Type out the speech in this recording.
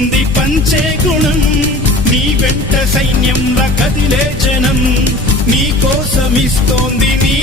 ఉంది పంచే గుణం, నీ వెంట సైన్యంలా కదిలే జనం, నీ కోసమిస్తోంది నీ